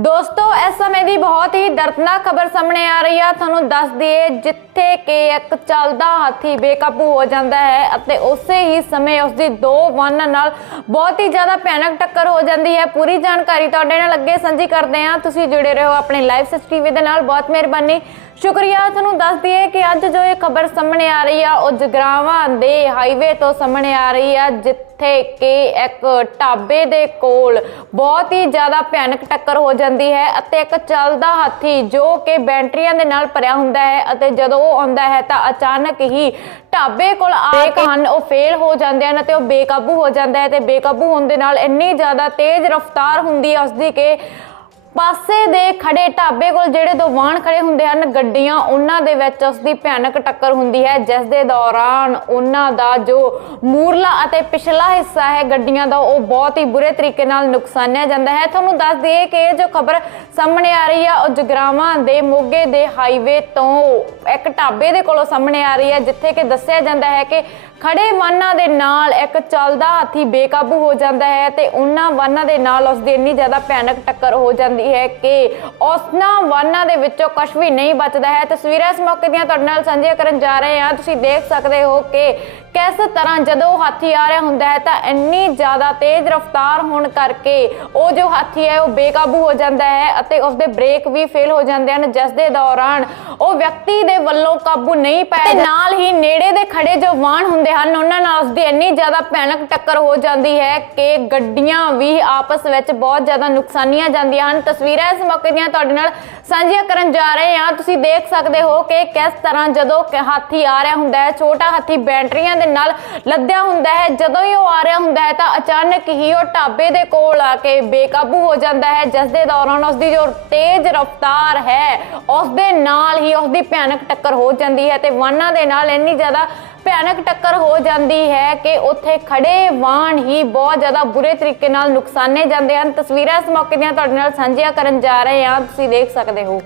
ਦੋਸਤੋ, ਇਸ ਸਮੇਂ ਦੀ ਬਹੁਤ ਹੀ ਦਰਦਨਾਕ ਖਬਰ ਸਾਹਮਣੇ ਆ ਰਹੀ ਆ। ਤੁਹਾਨੂੰ ਦੱਸ ਦਈਏ, ਜਿੱਥੇ ਕਿ ਇੱਕ ਚੱਲਦਾ ਹਾਥੀ ਬੇਕਾਬੂ ਹੋ ਜਾਂਦਾ ਹੈ ਅਤੇ ਉਸੇ ਹੀ ਸਮੇਂ ਉਸ ਦੀ ਦੋ ਵਾਹਨਾਂ ਨਾਲ ਬਹੁਤ ਹੀ ਜ਼ਿਆਦਾ ਭਿਆਨਕ ਟੱਕਰ ਹੋ ਜਾਂਦੀ ਹੈ। ਪੂਰੀ ਜਾਣਕਾਰੀ ਤੁਹਾਡੇ ਨਾਲ ਅੱਗੇ ਸਾਂਝੀ ਕਰਦੇ ਹਾਂ। ਤੁਸੀਂ ਜੁੜੇ ਰਹੋ ਆਪਣੇ ਲਾਈਵ ਸੱਚ ਟੀਵੀ ਦੇ ਨਾਲ। ਬਹੁਤ ਮਿਹਰਬਾਨੀ। ਸ਼ੁਕਰੀਆ। ਤੁਹਾਨੂੰ ਦੱਸ ਦਈਏ ਕਿ ਅੱਜ ਜੋ ਇਹ ਖਬਰ ਸਾਹਮਣੇ ਆ ਰਹੀ ਆ ਉਹ ਜਗਰਾਵਾਂ ਦੇ ਹਾਈਵੇ ਤੋਂ ਸਾਹਮਣੇ ਆ ਰਹੀ ਆ ਜਿੱਥੇ ਕਿ ਇੱਕ ਢਾਬੇ ਦੇ ਕੋਲ ਬਹੁਤ ਹੀ ਜ਼ਿਆਦਾ ਭਿਆਨਕ ਟੱਕਰ ਹੋ ਜਾਂਦੀ ਹੈ ਅਤੇ ਇੱਕ ਚੱਲਦਾ ਹਾਥੀ ਜੋ ਕਿ ਬੈਟਰੀਆਂ ਦੇ ਨਾਲ ਭਰਿਆ ਹੁੰਦਾ ਹੈ ਅਤੇ ਜਦੋਂ ਉਹ ਆਉਂਦਾ ਹੈ ਤਾਂ ਅਚਾਨਕ ਹੀ ਢਾਬੇ ਕੋਲ ਆ ਕੇ ਹਨ ਉਹ ਫੇਲ ਹੋ ਜਾਂਦੇ ਹਨ ਅਤੇ ਉਹ ਬੇਕਾਬੂ ਹੋ ਜਾਂਦਾ ਹੈ ਤੇ ਬੇਕਾਬੂ ਹੋਣ ਦੇ ਨਾਲ ਇੰਨੀ ਜ਼ਿਆਦਾ ਤੇਜ਼ ਰਫ਼ਤਾਰ ਹੁੰਦੀ ਹੈ ਉਸਦੀ ਕਿ ਪਾਸੇ ਦੇ ਖੜੇ ਢਾਬੇ ਕੋਲ ਜਿਹੜੇ ਦੋ ਵਾਹਨ ਖੜੇ ਹੁੰਦੇ ਹਨ, ਗੱਡੀਆਂ ਉਹਨਾਂ ਦੇ ਵਿੱਚ ਉਸ ਦੀ ਭਿਆਨਕ ਟੱਕਰ ਹੁੰਦੀ ਹੈ, ਜਿਸ ਦੇ ਦੌਰਾਨ ਉਹਨਾਂ ਦਾ ਜੋ ਮੂਰਲਾ ਅਤੇ ਪਿਛਲਾ ਹਿੱਸਾ ਹੈ ਗੱਡੀਆਂ ਦਾ, ਉਹ ਬਹੁਤ ਹੀ ਬੁਰੇ ਤਰੀਕੇ ਨਾਲ ਨੁਕਸਾਨਿਆ ਜਾਂਦਾ ਹੈ। ਤੁਹਾਨੂੰ ਦੱਸ ਦਈਏ ਕਿ ਇਹ ਜੋ ਖਬਰ ਸਾਹਮਣੇ ਆ ਰਹੀ ਹੈ ਉਹ ਜਗਰਾਵਾਂ ਦੇ ਮੋਗੇ ਦੇ ਹਾਈਵੇ ਤੋਂ ਇੱਕ ਢਾਬੇ ਦੇ ਕੋਲੋਂ ਸਾਹਮਣੇ ਆ ਰਹੀ ਹੈ, ਜਿੱਥੇ ਕਿ ਦੱਸਿਆ ਜਾਂਦਾ ਹੈ ਕਿ ਖੜੇ ਵਾਹਨਾਂ ਦੇ ਨਾਲ ਇੱਕ ਚੱਲਦਾ ਹਾਥੀ ਬੇਕਾਬੂ ਹੋ ਜਾਂਦਾ ਹੈ ਤੇ ਉਹਨਾਂ ਵਾਹਨਾਂ ਦੇ ਨਾਲ ਉਸ ਦੀ ਇੰਨੀ ਜ਼ਿਆਦਾ ਭਿਆਨਕ ਟੱਕਰ ਹੋ ਜਾਂਦੀ ਹੈ ਕਿ ਉਸਨਾਂ ਵਾਹਨਾਂ ਦੇ ਵਿੱਚੋਂ ਕੁਝ ਵੀ ਨਹੀਂ ਬਚਦਾ ਹੈ। ਤਸਵੀਰਾਂ ਇਸ ਮੌਕੇ ਦੀਆਂ ਤੁਹਾਡੇ ਨਾਲ ਸਾਂਝੀਆਂ ਕਰਨ ਜਾ ਰਹੇ ਹਾਂ। ਤੁਸੀਂ ਦੇਖ ਸਕਦੇ ਹੋ ਕਿ ਕਿਸ ਤਰ੍ਹਾਂ ਜਦੋਂ ਹਾਥੀ ਆ ਰਿਹਾ ਹੁੰਦਾ ਹੈ ਤਾਂ ਇੰਨੀ ਜ਼ਿਆਦਾ ਤੇਜ਼ ਰਫ਼ਤਾਰ ਹੋਣ ਕਰਕੇ ਉਹ ਜੋ ਹਾਥੀ ਹੈ ਉਹ ਬੇਕਾਬੂ ਹੋ ਜਾਂਦਾ ਹੈ ਅਤੇ ਉਸਦੇ ਬ੍ਰੇਕ ਵੀ ਫੇਲ ਹੋ ਜਾਂਦੇ ਹਨ। ਜਿਸ ਦੇ ਦੌਰਾਨ ਉਹ ਵਿਅਕਤੀ ਦੇ ਵੱਲੋਂ ਕਾਬੂ ਨਹੀਂ ਪਾਇਆ ਤੇ ਨਾਲ ਹੀ ਨੇੜੇ ਦੇ ਖੜੇ ਜੋ ਵਾਹਨ ਹੁੰਦੇ ਹਨ ਉਹਨਾਂ ਨਾਲ ਉਸਦੀ ਇੰਨੀ ਜ਼ਿਆਦਾ ਭਿਆਨਕ ਟੱਕਰ ਹੋ ਜਾਂਦੀ ਹੈ ਕਿ ਗੱਡੀਆਂ ਵੀ ਆਪਸ ਵਿੱਚ ਬਹੁਤ ਜ਼ਿਆਦਾ ਨੁਕਸਾਨੀਆਂ ਜਾਂਦੀਆਂ ਹਨ। ਤਸਵੀਰਾਂ ਇਸ ਮੌਕੇ ਦੀਆਂ ਤੁਹਾਡੇ ਨਾਲ ਸਾਂਝੀਆਂ ਕਰਨ ਜਾ ਰਹੇ ਹਾਂ। ਤੁਸੀਂ ਦੇਖ ਸਕਦੇ ਹੋ ਕਿ ਕਿਸ ਤਰ੍ਹਾਂ ਜਦੋਂ ਹਾਥੀ ਆ ਰਿਹਾ ਹੁੰਦਾ ਹੈ, ਛੋਟਾ ਹਾਥੀ ਬੈਟਰੀਆਂ ਦੇ ਨਾਲ ਲੱਦਿਆ ਹੁੰਦਾ ਹੈ। ਜਦੋਂ ਹੀ ਉਹ ਆ ਰਿਹਾ ਹੁੰਦਾ ਹੈ ਤਾਂ ਅਚਾਨਕ ਹੀ ਉਹ ਢਾਬੇ ਦੇ ਕੋਲ ਆ ਕੇ ਬੇਕਾਬੂ ਹੋ ਜਾਂਦਾ ਹੈ ਜਿਸ ਦੇ ਦੌਰਾਨ ਉਸ ਦੀ ਜੋ ਤੇਜ਼ ਰਫ਼ਤਾਰ ਹੈ ਉਸ ਦੇ ਨਾਲ ਹੀ ਉਸ ਦੀ ਭਿਆਨਕ ਟੱਕਰ ਹੋ ਜਾਂਦੀ ਹੈ ਤੇ ਵਾਹਨਾਂ ਦੇ ਨਾਲ ਇੰਨੀ ਜ਼ਿਆਦਾ ਭਿਆਨਕ ਟੱਕਰ ਹੋ ਜਾਂਦੀ ਹੈ ਕਿ ਉੱਥੇ ਖੜੇ ਵਾਹਨ ਹੀ ਬਹੁਤ ਜ਼ਿਆਦਾ ਬੁਰੇ ਤਰੀਕੇ ਨਾਲ ਨੁਕਸਾਨੇ ਜਾਂਦੇ ਹਨ। ਤਸਵੀਰਾਂ ਇਸ ਮੌਕੇ ਦੀਆਂ ਤੁਹਾਡੇ ਨਾਲ ਸਾਂਝੀਆਂ ਕਰਨ ਜਾ ਰਹੇ ਹਾਂ। ਤੁਸੀਂ ਦੇਖ ਸਕਦੇ ਹੋ।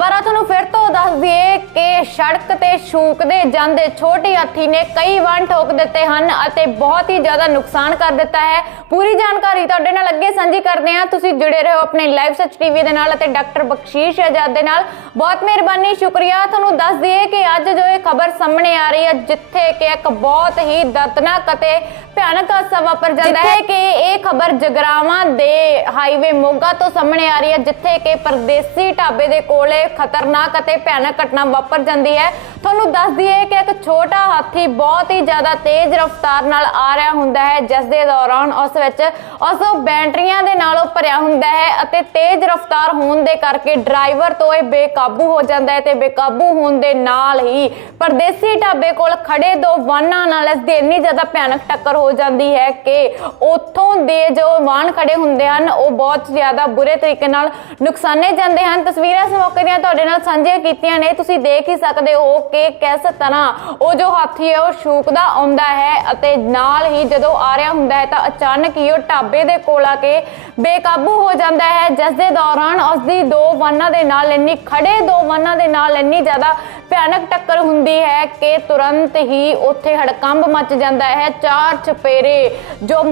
ਬਾਰਾ ਤੁਹਾਨੂੰ ਫਿਰ ਤੋਂ ਦੱਸ ਦਈਏ ਕਿ ਸੜਕ ਤੇ ਛੂਕਦੇ ਜਾਂਦੇ ਛੋਟੇ ਹਾਥੀ ਨੇ ਕਈ ਵਾਰ ਠੋਕ ਦਿੱਤੇ ਹਨ ਅਤੇ ਬਹੁਤ ਹੀ ਜ਼ਿਆਦਾ ਨੁਕਸਾਨ ਕਰ ਦਿੱਤਾ ਹੈ। ਪੂਰੀ ਜਾਣਕਾਰੀ ਤੁਹਾਡੇ ਨਾਲ ਅੱਗੇ ਸਾਂਝੀ ਕਰਦੇ ਹਾਂ। ਤੁਸੀਂ ਜੁੜੇ ਰਹੋ ਆਪਣੇ ਲਾਈਵ ਸੱਚ ਟੀਵੀ ਦੇ ਨਾਲ ਅਤੇ ਡਾਕਟਰ ਬਖਸ਼ੀਸ਼ ਆਜ਼ਾਦ ਦੇ ਨਾਲ। ਬਹੁਤ ਮਿਹਰਬਾਨੀ, ਸ਼ੁਕਰੀਆ। ਤੁਹਾਨੂੰ ਦੱਸ ਦਈਏ ਕਿ ਅੱਜ ਜੋ ਇਹ ਖਬਰ ਸਾਹਮਣੇ ਆ ਰਹੀ ਹੈ, ਜਿੱਥੇ ਕਿ ਇੱਕ ਬਹੁਤ ਹੀ ਦਰਦਨਾਕ ਅਤੇ ਭਿਆਨਕ ਹਾਦਸਾ ਵਾਪਰ ਜਾਂਦਾ ਹੈ ਕਿ ਇਹ ਖਬਰ ਜਗਰਾਵਾਂ ਦੇ ਹਾਈਵੇ ਮੋਗਾ ਤੋਂ ਸਾਹਮਣੇ ਆ ਰਹੀ ਹੈ, ਜਿੱਥੇ ਕਿ ਪਰਦੇਸੀ ਢਾਬੇ ਦੇ ਕੋਲੇ ਖਤਰਨਾਕ ਅਤੇ ਭਿਆਨਕ ਘਟਨਾ ਵਾਪਰ ਜਾਂਦੀ ਹੈ। ਤੁਹਾਨੂੰ ਦੱਸ ਦਈਏ ਕਿ ਇੱਕ ਛੋਟਾ ਹਾਥੀ ਬਹੁਤ ਹੀ ਜ਼ਿਆਦਾ ਤੇਜ਼ ਰਫ਼ਤਾਰ ਨਾਲ ਆ ਰਿਹਾ ਹੁੰਦਾ ਹੈ, ਜਿਸ ਦੇ ਦੌਰਾਨ ਉਸ ਵਿੱਚ ਉਸ ਬੈਟਰੀਆਂ ਦੇ ਨਾਲੋਂ ਭਰਿਆ ਹੁੰਦਾ ਹੈ ਅਤੇ ਤੇਜ਼ ਰਫ਼ਤਾਰ ਹੋਣ ਦੇ ਕਰਕੇ ਡਰਾਈਵਰ ਤੋਂ ਇਹ ਬੇਕਾਬੂ ਹੋ ਜਾਂਦਾ ਹੈ ਤੇ ਬੇਕਾਬੂ ਹੋਣ ਦੇ ਨਾਲ ਹੀ ਪਰਦੇਸੀ ਢਾਬੇ ਕੋਲ ਖੜੇ ਦੋ ਵਾਹਨਾਂ ਨਾਲ ਇਸ ਦੀ ਇੰਨੀ ਜ਼ਿਆਦਾ ਭਿਆਨਕ ਟੱਕਰ ਹੋ ਜਾਂਦੀ ਹੈ ਕਿ ਉੱਥੋਂ ਦੇ ਜੋ ਵਾਹਨ ਖੜੇ ਹੁੰਦੇ ਹਨ, ਉਹ ਬਹੁਤ ਜ਼ਿਆਦਾ ਬੁਰੇ ਤਰੀਕੇ ਨਾਲ ਨੁਕਸਾਨੇ ਜਾਂਦੇ ਹਨ। ਤਸਵੀਰਾਂ ਇਸ ਮੌਕੇ ਦੀਆਂ ਤੁਹਾਡੇ ਨਾਲ ਸਾਂਝੀਆਂ ਕੀਤੀਆਂ ਨੇ। ਤੁਸੀਂ ਦੇਖ ਹੀ ਸਕਦੇ ਹੋ ਕਿ ਕਿਸ ਤਰ੍ਹਾਂ ਉਹ ਜੋ ਹਾਥੀ ਹੈ, ਉਹ ਸ਼ੂਕਦਾ ਆਉਂਦਾ ਹੈ ਅਤੇ ਨਾਲ ਹੀ ਜਦੋਂ ਆ ਰਿਹਾ ਹੁੰਦਾ ਹੈ ਤਾਂ ਅਚਾਨਕ ਹੀ ਉਹ ਢਾਬੇ ਦੇ ਕੋਲ ਆ ਕੇ ਬੇਕਾਬੂ ਹੋ ਜਾਂਦਾ ਹੈ। ਜਿਸ ਦੇ ਦੌਰਾਨ ਉਸ ਦੀ ਦੋ ਵਾਹਨਾਂ ਦੇ ਨਾਲ ਇੰਨੀ ਖੜੇ ਦੋ ਵਾਹਨਾਂ ਦੇ ਨਾਲ ਇੰਨੀ ਜ਼ਿਆਦਾ ਭਿਆਨਕ ਟੱਕਰ ਹੁੰਦੀ ਹੈ ਕਿ ਤੁਰੰਤ ਹੀ ਉੱਥੇ ਹੜਕੰਬ ਮਚ ਜਾਂਦਾ ਹੈ। ਚਾਰ ਚਪੇਰੇ ਜੋ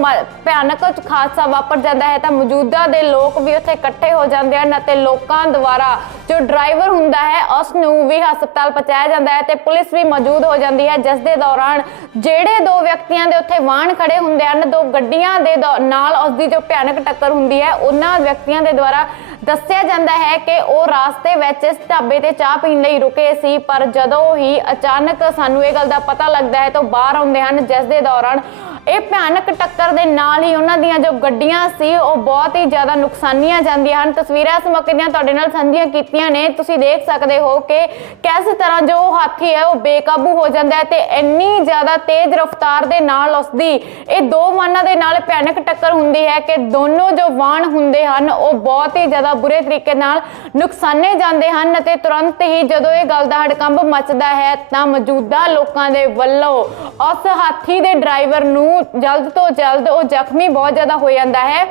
ਭਿਆਨਕ ਖਾਦਸਾ ਵਾਪਰ ਜਾਂਦਾ ਹੈ ਤਾਂ ਮੌਜੂਦਾ ਦੇ ਲੋਕ ਵੀ ਉੱਥੇ ਇਕੱਠੇ ਹੋ ਜਾਂਦੇ ਹਨ ਅਤੇ ਲੋਕਾਂ ਦੁਆਰਾ ਜੋ ਡਰਾਈਵਰ ਹੁੰਦਾ ਹੈ, ਉਸ ਨੂੰ ਵੀ ਹਸਪਤਾਲ ਪਹੁੰਚਾਇਆ ਜਾਂਦਾ ਹੈ ਤੇ ਪੁਲਿਸ ਵੀ ਮੌਜੂਦ ਹੋ ਜਾਂਦੀ ਹੈ। ਜਿਸ ਦੇ ਦੌਰਾਨ ਜਿਹੜੇ ਦੋ ਵਿਅਕਤੀਆਂ ਦੇ ਉੱਥੇ ਵਾਹਨ ਖੜੇ ਹੁੰਦੇ ਹਨ, ਦੋ ਗੱਡੀਆਂ ਦੇ ਦੌ- ਨਾਲ ਉਸ ਦੀ ਜੋ ਭਿਆਨਕ ਟੱਕਰ ਹੁੰਦੀ ਹੈ, ਉਹਨਾਂ ਵਿਅਕਤੀਆਂ ਦੇ ਦੁਆਰਾ ਦੱਸਿਆ ਜਾਂਦਾ ਹੈ ਕਿ ਉਹ ਰਾਸਤੇ ਵਿੱਚ ਇਸ ਢਾਬੇ ਤੇ ਚਾਹ ਪੀਣ ਲਈ ਰੁਕੇ ਸੀ, ਪਰ ਜਦੋਂ ਹੀ ਅਚਾਨਕ ਸਾਨੂੰ ਇਹ ਗੱਲ ਦਾ ਪਤਾ ਲੱਗਦਾ ਹੈ ਤਾਂ ਬਾਹਰ ਆਉਂਦੇ ਹਨ, ਜਿਸ ਦੇ ਦੌਰਾਨ ਇਹ ਭਿਆਨਕ ਟੱਕਰ ਦੇ ਨਾਲ ਹੀ ਉਹਨਾਂ ਦੀਆਂ ਜੋ ਗੱਡੀਆਂ ਸੀ, ਉਹ ਬਹੁਤ ਹੀ ਜ਼ਿਆਦਾ ਨੁਕਸਾਨੀਆਂ ਜਾਂਦੀਆਂ ਹਨ। ਤਸਵੀਰਾਂ ਇਸ ਮੌਕੇ ਦੀਆਂ ਤੁਹਾਡੇ ਨਾਲ ਸਾਂਝੀਆਂ ਕੀਤੀਆਂ ਨੇ। ਤੁਸੀਂ ਦੇਖ ਸਕਦੇ ਹੋ ਕਿ ਕਿਸ ਤਰ੍ਹਾਂ ਜੋ ਹਾਥੀ ਹੈ, ਉਹ ਬੇਕਾਬੂ ਹੋ ਜਾਂਦਾ ਹੈ ਤੇ ਇੰਨੀ ਜ਼ਿਆਦਾ ਤੇਜ਼ ਰਫ਼ਤਾਰ ਦੇ ਨਾਲ ਉਸਦੀ ਇਹ ਦੋ ਵਾਹਨਾਂ ਦੇ ਨਾਲ ਭਿਆਨਕ ਟੱਕਰ ਹੁੰਦੀ ਹੈ ਕਿ ਦੋਨੋਂ ਜੋ ਵਾਹਨ ਹੁੰਦੇ ਹਨ, ਉਹ ਬਹੁਤ ਹੀ ਜ਼ਿਆਦਾ ਬੁਰੇ ਤਰੀਕੇ ਨਾਲ ਨੁਕਸਾਨੇ ਜਾਂਦੇ ਹਨ ਅਤੇ ਤੁਰੰਤ ਹੀ ਜਦੋਂ ਇਹ ਗੱਲ ਦਾ ਹੜਕੰਬ ਮਚਦਾ ਹੈ ਤਾਂ ਮੌਜੂਦਾ ਲੋਕਾਂ ਦੇ ਵੱਲੋਂ ਉਸ ਹਾਥੀ ਦੇ ਡਰਾਈਵਰ ਨੂੰ ਜਲਦ ਤੋਂ ਜਲਦ ਉਹ ਜ਼ਖਮੀ ਬਹੁਤ ਜ਼ਿਆਦਾ ਹੋ ਜਾਂਦਾ ਹੈ।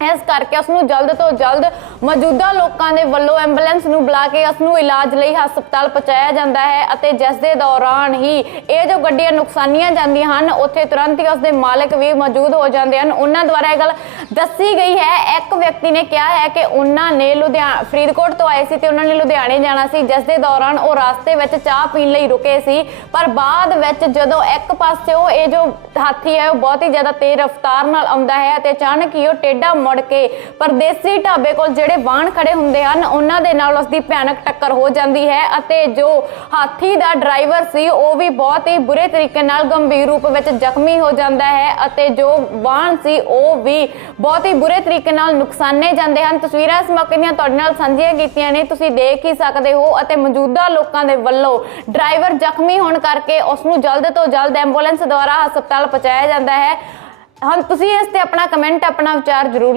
ਇਸ ਕਰਕੇ ਉਸ ਨੂੰ ਜਲਦ ਤੋਂ ਜਲਦ ਮੌਜੂਦਾ ਲੋਕਾਂ ਦੇ ਵੱਲੋਂ ਐਂਬੂਲੈਂਸ ਨੂੰ ਬੁਲਾ ਕੇ ਉਸ ਨੂੰ ਇਲਾਜ ਲਈ ਹਸਪਤਾਲ ਪਹੁੰਚਾਇਆ ਜਾਂਦਾ ਹੈ ਅਤੇ ਜਿਸ ਦੇ ਦੌਰਾਨ ਹੀ ਇਹ ਜੋ ਗੱਡੀਆਂ ਨੁਕਸਾਨੀਆਂ ਜਾਂਦੀਆਂ ਹਨ, ਉੱਥੇ ਤੁਰੰਤ ਹੀ ਉਸ ਦੇ ਮਾਲਕ ਵੀ ਮੌਜੂਦ ਹੋ ਜਾਂਦੇ ਹਨ। ਉਹਨਾਂ ਦੁਆਰਾ ਇਹ ਗੱਲ ਦੱਸੀ ਗਈ ਹੈ। ਇੱਕ ਵਿਅਕਤੀ ਨੇ ਕਿਹਾ ਹੈ ਕਿ ਉਹਨਾਂ ਨੇ ਲੁਧਿਆਣਾ ਫਰੀਦਕੋਟ ਤੋਂ ਆਏ ਸੀ ਤੇ ਉਹਨਾਂ ਨੇ ਲੁਧਿਆਣੇ ਜਾਣਾ ਸੀ, ਜਿਸ ਦੇ ਦੌਰਾਨ ਉਹ ਰਸਤੇ ਵਿੱਚ ਚਾਹ ਪੀਣ ਲਈ ਰੁਕੇ ਸੀ। ਪਰ ਬਾਅਦ ਵਿੱਚ ਜਦੋਂ ਇੱਕ ਪਾਸਿਓਂ ਇਹ ਜੋ ਹਾਥੀ ਹੈ, ਉਹ ਬਹੁਤ ਹੀ ਜ਼ਿਆਦਾ ਤੇਜ਼ ਰਫ਼ਤਾਰ ਨਾਲ ਆਉਂਦਾ ਹੈ ਤੇ ਅਚਾਨਕ ਹੀ ਉਹ ਟੇਢਾ ਮੁੜ ਕੇ। ਪਰਦੇਸੀ ਢਾਬੇ ਕੋਲ ਜਿਹੜੇ ਵਾਹਨ ਖੜੇ ਹੁੰਦੇ ਹਨ, ਉਹਨਾਂ ਦੇ ਨਾਲ ਉਸ ਦੀ ਭਿਆਨਕ ਟੱਕਰ ਹੋ ਜਾਂਦੀ ਹੈ ਅਤੇ ਜੋ ਹਾਥੀ ਦਾ ਡਰਾਈਵਰ ਸੀ, ਉਹ ਵੀ ਬਹੁਤ ਹੀ ਬੁਰੇ ਤਰੀਕੇ ਨਾਲ ਗੰਭੀਰ ਰੂਪ ਵਿੱਚ ਜ਼ਖਮੀ ਹੋ ਜਾਂਦਾ ਹੈ ਅਤੇ ਜੋ ਵਾਹਨ ਸੀ, ਉਹ ਵੀ ਬਹੁਤ ਹੀ ਬੁਰੇ ਤਰੀਕੇ ਨਾਲ ਨੁਕਸਾਨੇ ਜਾਂਦੇ ਹਨ। ਤਸਵੀਰਾਂ ਇਸ ਮੌਕੇ ਦੀਆਂ ਤੁਹਾਡੇ ਨਾਲ ਸਾਂਝੀਆਂ ਕੀਤੀਆਂ ਨੇ। ਤੁਸੀਂ ਦੇਖ ਹੀ ਸਕਦੇ ਹੋ ਅਤੇ ਮੌਜੂਦਾ ਲੋਕਾਂ ਦੇ ਵੱਲੋਂ ਡਰਾਈਵਰ ਜ਼ਖਮੀ ਹੋਣ ਕਰਕੇ ਉਸ ਨੂੰ ਜਲਦ ਤੋਂ ਜਲਦ ਐਂਬੂਲੈਂਸ ਦੁਆਰਾ ਹਸਪਤਾਲ ਪਹੁੰਚਾਇਆ ਜਾਂਦਾ ਹੈ। ਹੁਣ ਤੁਸੀਂ ਇਸ ਤੇ ਆਪਣਾ ਕਮੈਂਟ, ਆਪਣਾ ਵਿਚਾਰ ਜ਼ਰੂਰ